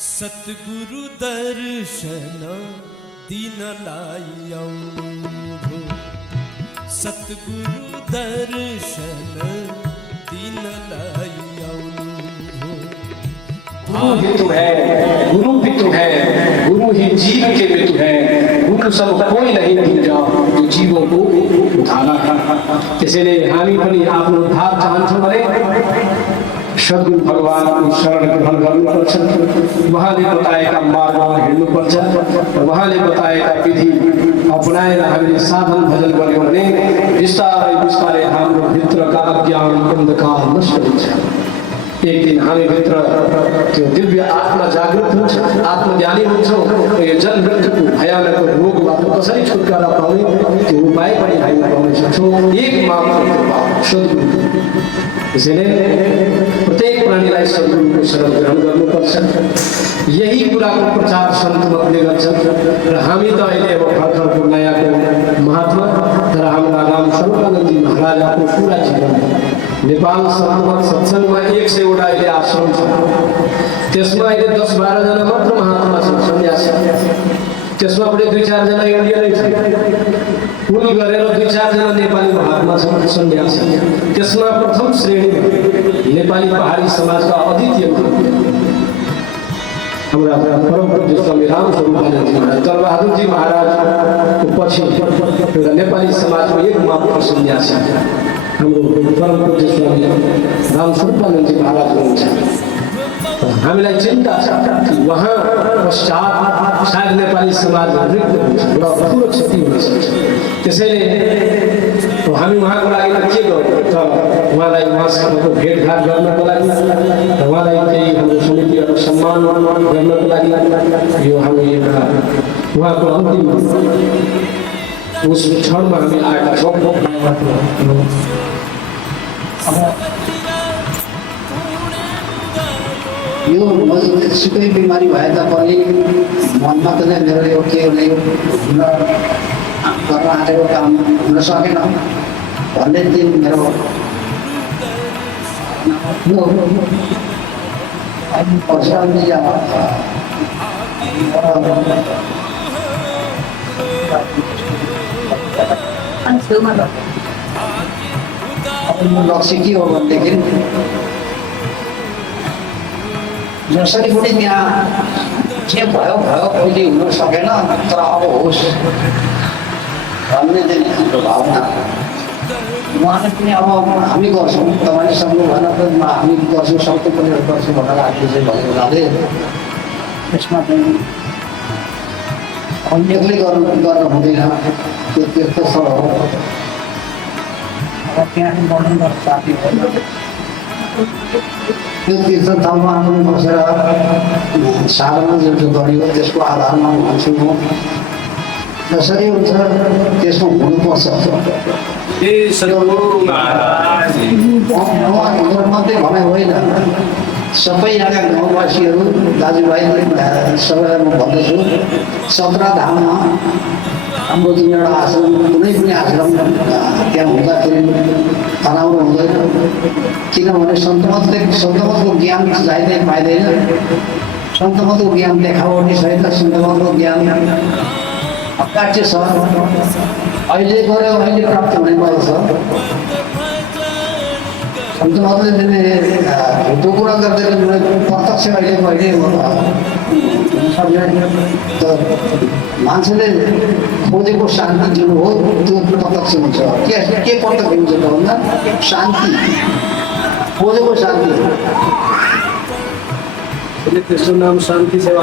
सतगुरु दर्शन दीनलाई आउँदो सतगुरु दर्शन दीनलाई आउँदो। गुरु ही तो है, गुरु भी तो है, गुरु ही जीव के भी तो है। गुरु सब कोई नहीं दूजा जो जीवों को उद्धार त्यसैले हामी पनि आफ्नो उद्धार चाहन्छौँ भने सद्गुरु भगवानको शरण ग्रहण गर्नुपर्छ। उहाँले बताएका मार्गमा हिँड्नुपर्छ र उहाँले बताएका विधि अपनाएर हामीले साधन भजन गर्यौँ भने बिस्तारै बिस्तारै हाम्रो भित्रका अज्ञान अन्धकार नष्ट हुन्छ। एक दिन हामी भित्र त्यो दिव्य आत्मा जागृत हुन्छ, आत्मज्ञानी हुन्छौँ र यो जन्म मृत्युको भयानक रोगबाट कसरी छुटकारा पाउने त्यो उपाय पनि हामी पाउन सक्छौँ। एक मात्र सद्गुरु। त्यसैले प्रत्येक प्राणीलाई सद्गुरुको शरण ग्रहण गर्नुपर्छ। यही कुराको प्रचार सन्तमतले गर्छन् र हामी त अहिले अब भर्खरको नयाँको महात्मा तर हाम्रा राम स्वरूपानन्दजी महाराजको पुरा जीवन नेपाल सन्तमत सत्सङ्गमा 100 वटा अहिले आश्रम छ। त्यसमा अहिले 10-12 जना मात्र महात्मा छन् सन्यासी। त्यसमा पनि 2-4 जना इन्डियनै छन्। उनी गरेर 2-4 जना नेपाली महात्मा छन् सन्यासी। त्यसमा प्रथम श्रेणी नेपाली पहाडी समाजका अद्वितीय हाम्रा परम पूज्य स्वामी राम स्वरूपानन्दजी महाराज दलबहादुरजी महाराजको पछि एउटा नेपाली समाजको एक मात्र सन्यासी हाम्रो परम पूज्य स्वामी राम स्वरूपानन्दजी महाराज हुनुहुन्छ। हामीलाई चिन्ता छ कि उहाँ पश्चात सायद नेपाली समाज मृत्यु हुन्छ र ठुलो क्षति हुन सक्छ। त्यसैले हामी उहाँको लागि त के गर्छौँ तर उहाँलाई उहाँसँगको भेटघाट गर्नको लागि र उहाँलाई केही हाम्रो समितिहरू सम्मान गर्नको लागि यो हामी एउटा उहाँको अन्तिम उस क्षणमा हामी आएका छौँ। यो सुकै बिमारी भए तापनि मनमा त मेरो यो के हुने गर्न आँटेको काम हुन सकेन भन्ने दिन मेरो परशुरामजी लक्ष्य के हो भनेदेखि जसरी पनि त्यहाँ के भयो भयो पहिले हुन सकेन तर अब होस् भन्ने चाहिँ हाम्रो भावना। उहाँले पनि अब हामी गर्छौँ तपाईँले सक्नु भएन त हामी गर्छौँ सक्नु पनि गर्छौँ भनेर आफूले चाहिँ भएको हुनाले यसमा चाहिँ अन्यले गर्न हुँदैन। त्यो तीर्थस्थल हो। अब त्यहाँ वर्णन गर्न साथी त्यो तीर्थस्थलमा आफूले बसेर साधना जुन गरियो त्यसको आधारमा भन्छु म जसरी हुन्छ त्यसमा हुनुपर्छ। मात्रै भनाइ होइन सबै यहाँका गाउँवासीहरू दाजुभाइ सबैलाई म भन्दछु 17 धाममा हाम्रो जुन एउटा आश्रम कुनै पनि आश्रम त्यहाँ हुँदाखेरि तनाउ हुँदैन किनभने सन्तमतको ज्ञान चाहिँदै पाइँदैन। सन्तमतको ज्ञान देखावटी छैन। सन्तमतको ज्ञान अकाट्य छ। अहिले गऱ्यो अहिले प्राप्त हुने भएको छ। सन्तमतले दिने झुटो कुरा गर्दैन प्रत्यक्ष अहिले मान्छेले खोजेको शान्ति जुन हो त्यो प्रत्यक्ष हुन्छ। के प्रत्यक्ष हुन्छ त भन्दा शान्ति खोजेको शान्ति त्यसको नाम शान्ति सेवा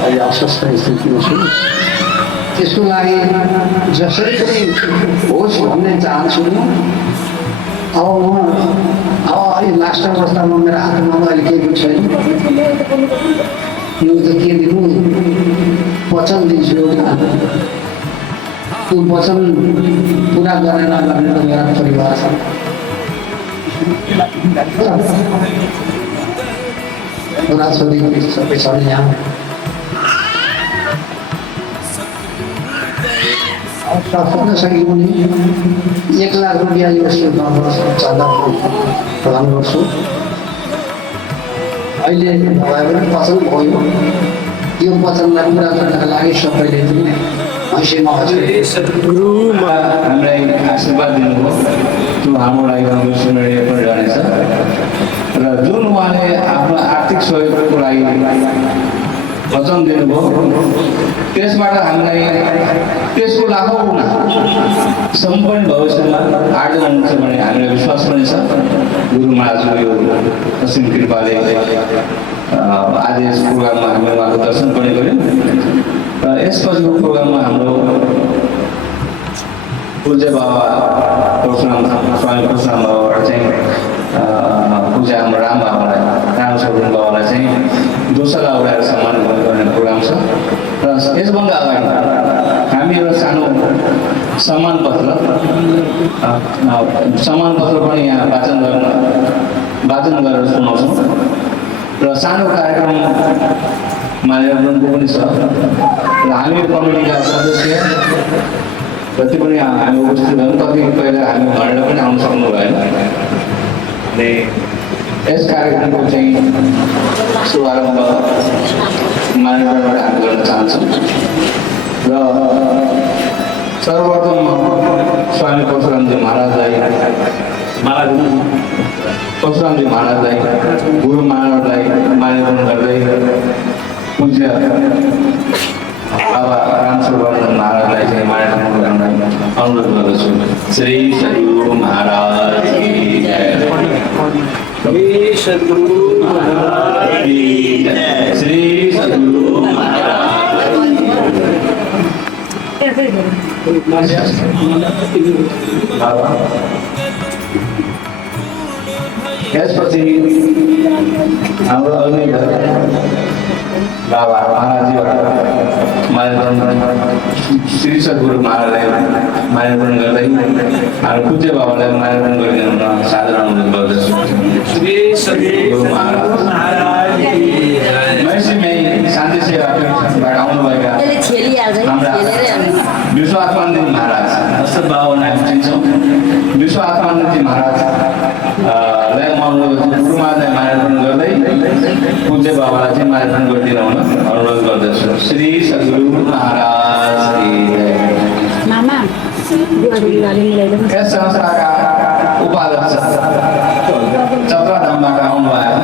अहिले अस्वस्थ स्थितिमा छु। त्यसको लागि जसरी पनि होस् भन्ने चाहन्छु। अब अहिले लास्ट अवस्थामा मेरो हातमा अहिले केही पनि छैन। यो त के दिनु वचन दिन्छु एउटा त्यो वचन पुरा गरेर गर्ने त मेरो परिवार छ। छोराछोरी सबै छन् यहाँ। सक्न सके भने 1 लाख रुपियाँ यो चन्दा प्रदान गर्छु। अहिले नभए पनि वचन भयो, यो वचनलाई पुरा गर्नका लागि सबैले हैसियतमा गुरुमा हामीलाई आशीर्वाद दिनुभयो, त्यो हाम्रो लागि स्मरणीय पनि रहनेछ। र जुन उहाँले आफ्नो आर्थिक सहयोगको लागि वचन दिनुभयो, त्यसबाट हामीलाई त्यसको लाखौँ गुणा सम्पूर्ण भविष्यमा आर्जन हुन्छ भन्ने हामीलाई विश्वास पनि छ। गुरु महाराजको यो असीम कृपाले आज यस प्रोग्राममा हामीले उहाँको दर्शन पनि गऱ्यौँ। र यसपछिको प्रोग्राममा हाम्रो पूज्य बाबा परशुराम स्वामी परशुराम बाबाबाट चाहिँ पूज्य हाम्रो राम बाबालाई, राम सौरन बाबालाई चाहिँ दोस्रो उडाएर सम्मान गर्ने प्रोग्राम छ। र यसभन्दा अगाडि हामी एउटा सानो सम्मान पत्र पनि यहाँ वाचन गरेर सुनाउँछौँ। र सानो कार्यक्रम मान्यवरणको पनि छ। र हामी कमिटीका सदस्य जति पनि हामी उपस्थित भयौँ, कतिपय हामी भनेर पनि आउन सक्नु भएन। अनि यस कार्यक्रमको चाहिँ शुभारम्भ मान्यवरणबाट हामी गर्न चाहन्छौँ। र सर्वप्रथम स्वामी परशुरामजी महाराजलाई गुरु महाराजलाई मान्यवरण गर्दै पूज्य बाबा रामसुब्रमण्यम महाराजलाई चाहिँ मान्यवरण गर्न अनुरोध गर्दछु। श्री सद्गुरु महाराज की जय। श्री सद्गुरु महाराज की जय। श्री सद्गुरु महाराज यसपछि हाम्रो अग्नि बाबा महाराजजीबाट मान्यवरण श्री सद्गुरु महाराजलाई मान्यवरण गर्दै हाम्रो पूज्य बाबालाई मान्यवरण गरिदिनु साधारण अनुरोध गर्दछु। श्री सद्गुरु महाराज महिषीमै शान्ति सेवाबाट आउनुभएका हाम्रा विश्वात्मानन्द महाराज जस्तो बाबालाई हामी चिन्छौँ। विश्वात्मानन्दजी महाराजलाई गुरुमालाई मान्यवरण गर्दै पूज्य बाबालाई चाहिँ मान्यवरण गरिदिनु हुन अनुरोध गर्दछु। श्री सद्गुरु महाराज की जय। यस संस्थाका उपाध्यक्ष चक्रधामबाट आउनुभएको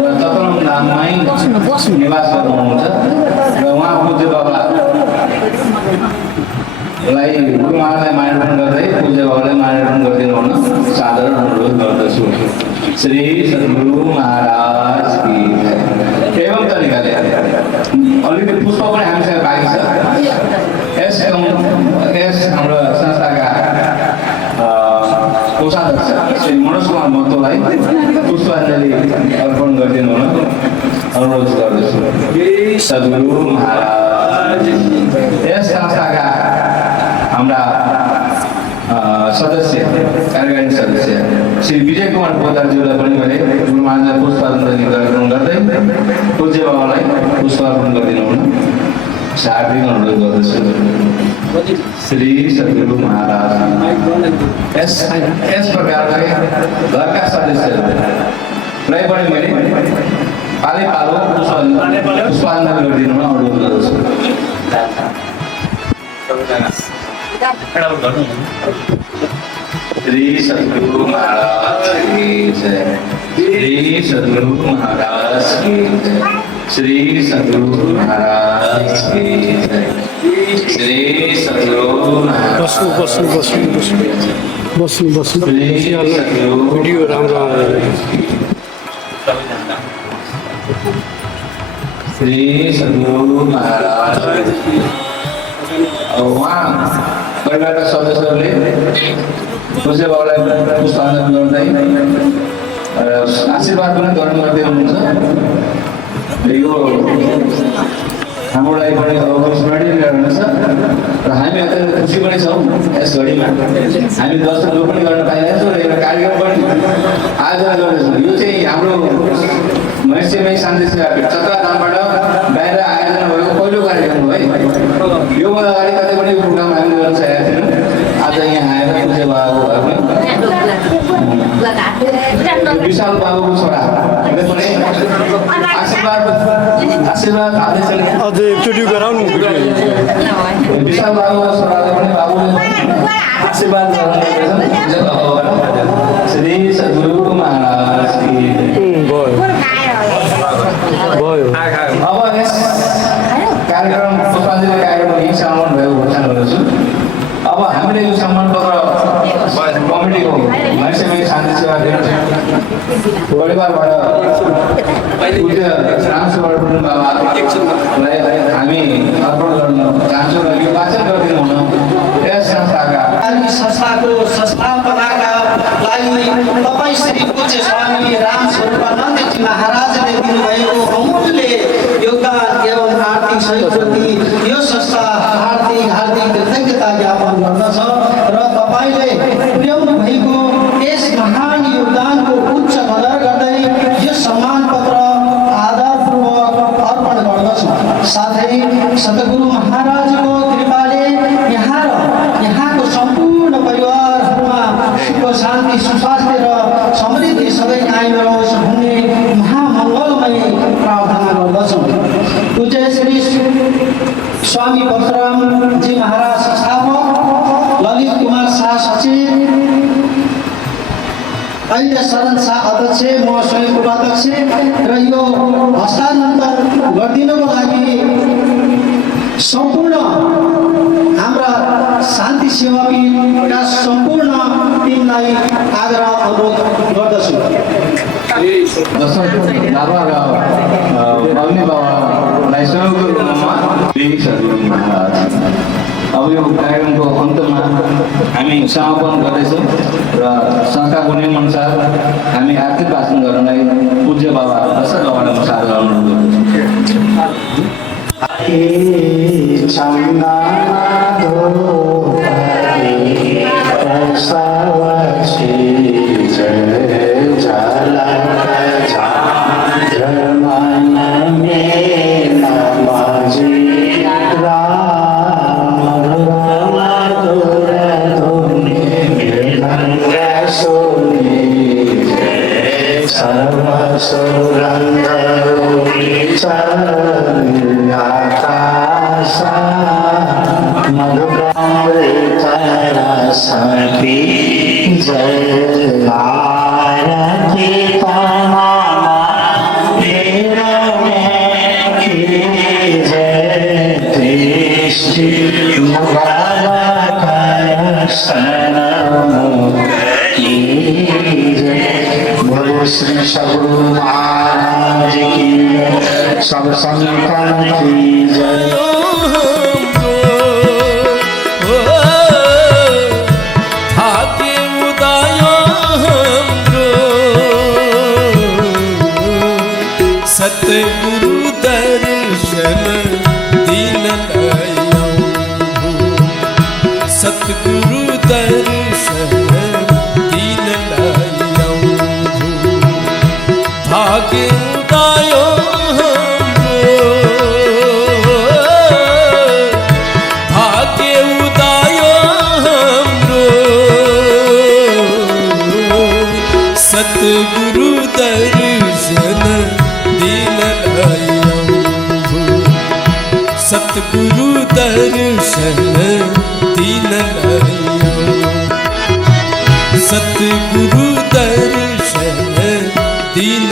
र चक्रधाममै निवास गर्नुहुन्छ। र उहाँ पूज्य बाबालाई गुरु महाराजलाई मान्यवरण गर्दै पूज्य बाबालाई मान्यवरण गरिदिनु हुन साधारण अनुरोध गर्दछु। श्री सद्गुरु महाराज की जय। एवं तरिकाले अलिकति पुष्प पनि हामीसँग बाँकी छ। यस हाम्रो संस्थाका कोषाध्यक्ष श्री मनोज कुमार महतोलाई पुष्पाञ्जली अर्पण गरिदिनु हुन अनुरोध गर्दछु। सद्गुरु महाराज। यस संस्थाका हाम्रा सदस्य कार्यकारिणी सदस्य श्री विजय कुमार पोदारज्यूलाई पनि मैले गुरु महाराजलाई पुष्पाञ्जलि अर्पण गर्दै पूज्य बाबालाई पुष्प अर्पण गरिदिनु हुन हार्दिक अनुरोध गर्दछु। श्री सद्गुरु महाराज। यस प्रकारले घरका सदस्यहरूलाई पनि मैले पालो पुष्पाञ्जलि गरिदिनु हुन अनुरोध गर्दछु। श्री सद्गुरु महाराज की जय। श्री सद्गुरु महाराज की जय। श्री सद्गुरु महाराज की जय। श्री सद्गुरु महाराज। बस्नु भिडियो राम्रो श्री सद्गुरु महाराज। उहाँ परिवारका सदस्यहरूले पूज्य बाबालाई पुष्पाञ्जलि गर्दै आशीर्वाद पनि गर्नु गर्दै हुनुहुन्छ। यो हाम्रो लागि पनि स्मरणीय रहनेछ र हामी अत्यन्त खुसी पनि छौँ। यस घडीमा हामी दर्शनहरू पनि गर्न पाइरहेको छौँ र एउटा कार्यक्रम पनि आयोजना गर्दैछौँ। यो चाहिँ हाम्रो महिषीमै शान्ति सेवापीठ चक्रधामबाट बाहिर आयोजना भएको पहिलो कार्यक्रम हो है। योभन्दा अगाडि कतै पनि प्रोग्राम हामीले गर्न सकेका थिएनौँ। आज यहाँ आएर पूज्य बाबु घरमा विशाल बाबुको छोरा पनि आशीर्वाद हाल्दैछन्। अझै एकचोटि गराउनु विशाल बाबुको छोराले पनि बाबुले आशीर्वाद गर्नुहुँदैछ। श्री सद्गुरु महाराज की भयो। अब यस कार्यक्रम पुष्पाञ्जली कार्यक्रम यही सम्मान भएको घोषणा गर्दछु। अब हामीले यो सम्मान पत्र कमिटीको नैसर्गिक शान्ति सेवा दिन परिवारबाट पूज्य रामसुब्बा बाबालाई हामी अर्पण गर्न चाहन्छौँ र यो वाचन गरिदिनु हुन यस संस्थाको संस्थापनाका लागि तपाईँ श्री पूज्य स्वामी रामस्वरूपानन्दजी महाराजले दिनुभएको अमूल्य योगदान एवं आर्थिक सहयोगप्रति यो संस्था हार्दिक कृतज्ञता ज्ञापन गर्दछ र तपाईँले पुर्याउनु भएको यस महान योगदानको उच्च कदर गर्दै यो सम्मान पत्र आदरपूर्वक अर्पण गर्दछु। साथै सद्गुरु महाराजको कृपाले यहाँ र यहाँको सम्पूर्ण परिवारहरूमा सुख शान्ति सुस्वास्थ्य र समृद्धि सबै कायम रहोस् भन्ने महामङ्गलमय प्रार्थना गर्दछौँ। पूज्य श्री स्वामी परशुरामजी महाराज संस्थापक, ललित कुमार शाह सचिव, अहिले शरण शाह अध्यक्ष, म स्वयं उपाध्यक्ष र यो हस्तान्तरण गरिदिनको लागि सम्पूर्ण हाम्रा शान्ति सेवाका सम्पूर्ण टिमलाई आग्रह अनुरोध गर्दछु। दशरथ बाबा र बाबुनी बाबालाई सहयोग गर्नुमा सद्गुरु महाराज। अब यो कार्यक्रमको अन्तमा हामी समापन गर्दैछौँ र संस्थाको नियमअनुसार हामी आर्थिक भाषण गर्नलाई पूज्य बाबा दशरथ बाबालाई सादर अनुरोध श्री सद्गुरु महाराज की सब संतान की जय। सतगुरु दर्शन दीन सतगुरु दर्शन दीन भाग्य उदायो भाग्य उदायो सतगुरु दर्शन सतगुरु दर्शन दीन सतगुरु दर्शन दीन